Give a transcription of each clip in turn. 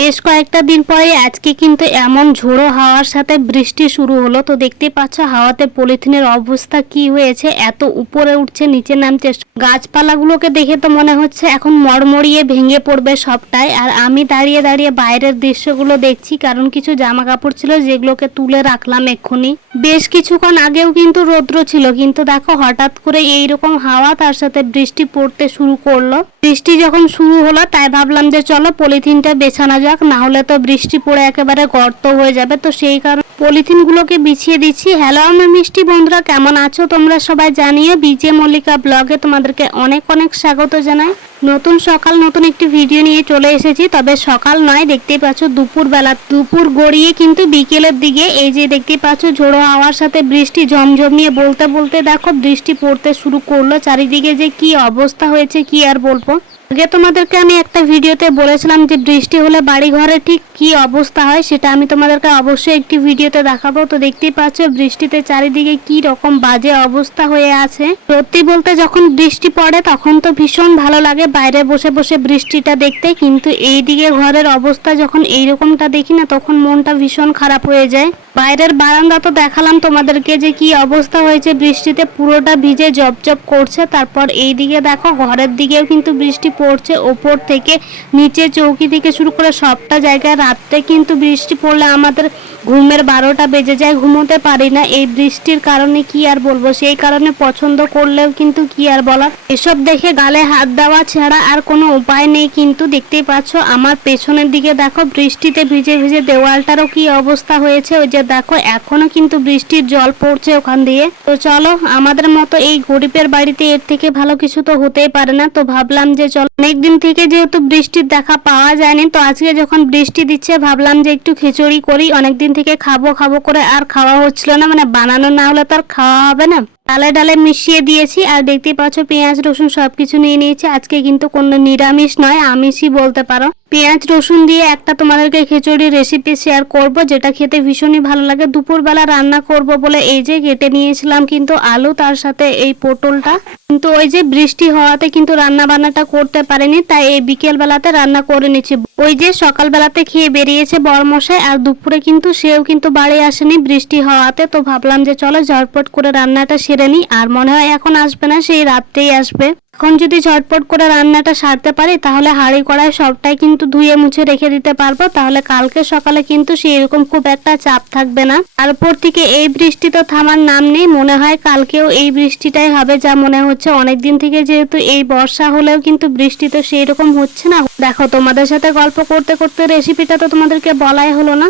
বেশ কয়েকটা দিন পরে আজকে কিন্তু এমন ঝোড়ো হাওয়ার সাথে বৃষ্টি শুরু হলো। তো দেখতে পাচ্ছ হাওয়াতে পলিথিনের অবস্থা কি হয়েছে, এত উপরে উঠছে, নিচে নামছে। গাছপালাগুলোকে দেখে তো মনে হচ্ছে এখন মড়মড়িয়ে ভেঙে পড়বে সবটাই। আর আমি দাঁড়িয়ে দাঁড়িয়ে বাইরের দৃশ্যগুলো দেখছি, কারণ কিছু জামা কাপড় ছিল যেগুলোকে তুলে রাখলাম এক্ষুনি। বেশ কিছুক্ষণ আগেও কিন্তু রৌদ্র ছিল, কিন্তু দেখো হঠাৎ করে এইরকম হাওয়া তার সাথে বৃষ্টি পড়তে শুরু করল। বৃষ্টি যখন শুরু হলো, তাই ভাবলাম যে চলো পলিথিনটা বেছানো যাক, না হলে তো বৃষ্টি পড়ে একেবারে গর্ত হয়ে যাবে। তো সেই কারণে পলিথিন গুলোকে বিছিয়ে দিচ্ছি। হ্যালো আমার মিষ্টি বন্ধুরা, কেমন আছো? তোমরা সবাই জানিও বিজে মল্লিকা ব্লগে তোমাদেরকে অনেক অনেক স্বাগত জানাই। নতুন সকাল, নতুন একটি ভিডিও নিয়ে চলে এসেছি। তবে সকাল নয়, দেখতেই পাচ্ছ দুপুর বেলা দুপুর গড়িয়ে কিন্তু বিকেলের দিকে এই যে দেখতে পাচ্ছ ঝোড়ো হাওয়ার সাথে বৃষ্টি ঝমঝমিয়ে বলতে বলতে দেখো বৃষ্টি পড়তে শুরু করল। চারিদিকে যে কি অবস্থা হয়েছে কি আর বলব। আগে তোমাদেরকে আমি একটা ভিডিওতে বলেছিলাম যে বৃষ্টি হলে বাড়ি ঘরে ঠিক কি অবস্থা হয়, সেটা আমি তোমাদেরকে অবশ্যই একটি ভিডিওতে দেখাবো। তো দেখতেই পাচ্ছ বৃষ্টিতে চারিদিকে কি রকম বাজে অবস্থা হয়ে আছে। সত্যি বলতে যখন বৃষ্টি পড়ে, তখন তো ভীষণ ভালো লাগে বাইরে বসে বসে বৃষ্টিটা দেখতে। কিন্তু এই দিকে ঘরের অবস্থা যখন এইরকমটা দেখি না, তখন মনটা ভীষণ খারাপ হয়ে যায়। বাইরের বারান্দা তো দেখালাম তোমাদেরকে যে কি অবস্থা হয়েছে বৃষ্টিতে। পুরোটা ভিজে জবজব করছে। তারপর এই দিকে দেখো, ঘরের দিকেও কিন্তু বৃষ্টি পড়ছে, ওপর থেকে নিচে চৌকি থেকে শুরু করে সবটা জায়গায় রাত্রে কিন্তু বৃষ্টি পড়লে আমাদের ঘুমের বারোটা বেজে যায়, ঘুমোতে পারি না। এই বৃষ্টির কারণে কি আর বলব? সেই কারণে পছন্দ করলেও কিন্তু কি আর বলা এসব দেখে গালে হাত দেওয়া ছাড়া আর কোনো উপায় নেই কিন্তু দেখতেই পাচ্ছ, আমার পেছনের দিকে দেখো, বৃষ্টিতে ভিজে ভিজে দেওয়ালটারও কি অবস্থা হয়েছে? ওই যে দেখো, এখনও কিন্তু বৃষ্টির জল পড়ছে ওখান দিয়ে। তো চলো, আমাদের মতো এই গরিবের বাড়িতে এর থেকে ভালো কিছু তো হতেই পারে না। তো ভাবলাম যে চলো অনেকদিন থেকে যেহেতু বৃষ্টির দেখা পাওয়া যায়নি, তো আজকে যখন বৃষ্টি দিচ্ছে, ভাবলাম যে একটু খিচুড়ি করি। অনেকদিন থেকে খাব খাব করে আর খাওয়া হচ্ছিল না মানে বানানো না হলে তো আর খাওয়া হবে না। ডালে ডালে মিশিয়ে দিয়েছি, আর দেখতে পাচ্ছ পেঁয়াজ, রসুন সবকিছু নিয়ে নিয়েছি। আজকে কিন্তু কোনো নিরামিষ নয়, আমিষই বলতে পারো। পেঁয়াজ, রসুন দিয়ে একটা তোমাদেরকে খিচুড়ির রেসিপি শেয়ার করব, যেটা খেতে ভীষণই ভালো লাগে। দুপুরবেলা রান্না করব বলে এই যে কেটে নিয়েছিলাম কিন্তু আলু, তার সাথে এই পটলটা। কিন্তু ওই যে বৃষ্টি হওয়াতে কিন্তু রান্না বান্নাটা করতে পারেনি, তাই এই বিকেল বেলাতে রান্না করে নিচ্ছি। ওই যে সকাল বেলাতে খেয়ে বেরিয়েছে বরমশাই, আর দুপুরে কিন্তু সেও কিন্তু বাড়ি আসেনি বৃষ্টি হওয়াতে, তো ভাবলাম যে চলো ঝটপট করে রান্নাটা সেরে নিই, আর মনে হয় এখন আসবে না, সেই রাত্রেই আসবে। এখন যদি ঝটপট করে রান্নাটা সারতে পারি, তাহলে হাঁড়ি কড়াই সবটাই কিন্তু ধুয়ে মুছে রেখে দিতে পারব। তাহলে কালকে সকালে কিন্তু সেই রকম খুব একটা চাপ থাকবে না। তারপর থেকে এই বৃষ্টি তো থামার নাম নেই, মনে হয় কালকেও এই বৃষ্টিটাই হবে, যা মনে হচ্ছে অনেকদিন থেকে যেহেতু এই বর্ষা হলেও কিন্তু বৃষ্টি তো সেই রকম হচ্ছে না। দেখো, তোমাদের সাথে গল্প করতে করতে রেসিপিটা তো তোমাদেরকে বলাই হলো না।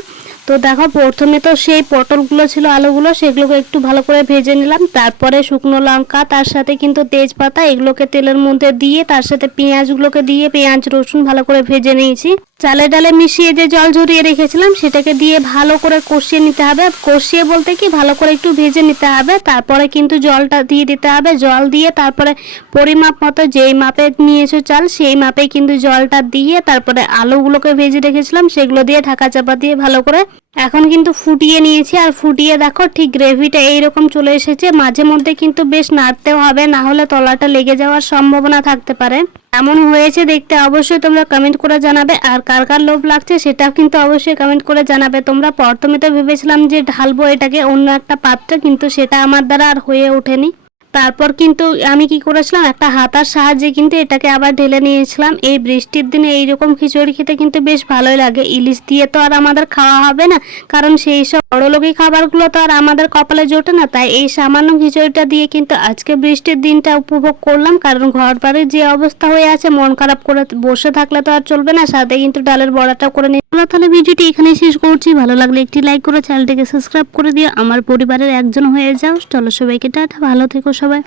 তো দেখো, প্রথমে তো সেই পটলগুলো ছিল, আলুগুলো, সেগুলোকে একটু ভালো করে ভেজে নিলাম। তারপরে শুকনো লঙ্কা, তার সাথে কিন্তু তেজপাতা, এগুলোকে তেলের মধ্যে দিয়ে, তার সাথে পেঁয়াজগুলোকে দিয়ে, পেঁয়াজ, রসুন ভালো করে ভেজে নিয়েছি। চালে ডালে মিশিয়ে যে জল ঝরিয়ে রেখেছিলাম, সেটাকে দিয়ে ভালো করে কষিয়ে নিতে হবে। কষিয়ে বলতে কি, ভালো করে একটু ভেজে নিতে হবে। তারপরে কিন্তু জলটা দিয়ে দিতে হবে। জল দিয়ে তারপরে পরিমাপ মতো যেই মাপে নিয়েছো চাল, সেই মাপে কিন্তু জলটা দিয়ে তারপরে আলুগুলোকে ভেজে রেখেছিলাম। সেগুলো দিয়ে ঢাকা চাপা দিয়ে ভালো করে এখন কিন্তু ফুটিয়ে নিয়েছি, আর ফুটিয়ে দেখো ঠিক গ্রেভিটা এইরকম চলে এসেছে। মাঝে মধ্যে কিন্তু বেশ নাড়তেও হবে, না হলে তলাটা লেগে যাওয়ার সম্ভাবনা থাকতে পারে। এমন হয়েছে দেখতে অবশ্যই তোমরা কমেন্ট করে জানাবে, আর কার কার লোভ লাগছে সেটাও কিন্তু অবশ্যই কমেন্ট করে জানাবে। তোমরা প্রথমে তো ভেবেছিলাম যে ঢালবো এটাকে, অন্য একটা পাত্রে, কিন্তু সেটা আমার দ্বারা আর হয়ে ওঠেনি। তারপর কিন্তু আমি কি করেছিলাম, একটা হাতার সাহায্যে কিন্তু এটাকে আবার ঢেলে নিয়েছিলাম। এই বৃষ্টির দিনে এইরকম খিচুড়ি খেতে কিন্তু বেশ ভালোই লাগে। ইলিশ দিয়ে তো আর আমাদের খাওয়া হবে না, কারণ সেই সব বড়লোকি খাবারগুলো তো আর আমাদের কপালে জোটে না। তাই এই সামান্য খিচুড়িটা দিয়ে কিন্তু আজকে বৃষ্টির দিনটা উপভোগ করলাম, কারণ ঘর বাড়ির যে অবস্থা হয়ে আছে, মন খারাপ করে বসে থাকলে তো আর চলবে না। সাথে কিন্তু ডালের বড়াটা করে নিই তাহলে ভিডিওটি এখানে শেষ করছি। ভালো লাগলে একটি লাইক করে চ্যানেলটিকে সাবস্ক্রাইব করে দিয়ে আমার পরিবারের একজন হয়ে যাও। চলো সবাইকে টাটা। ভালো থেকো সবাই।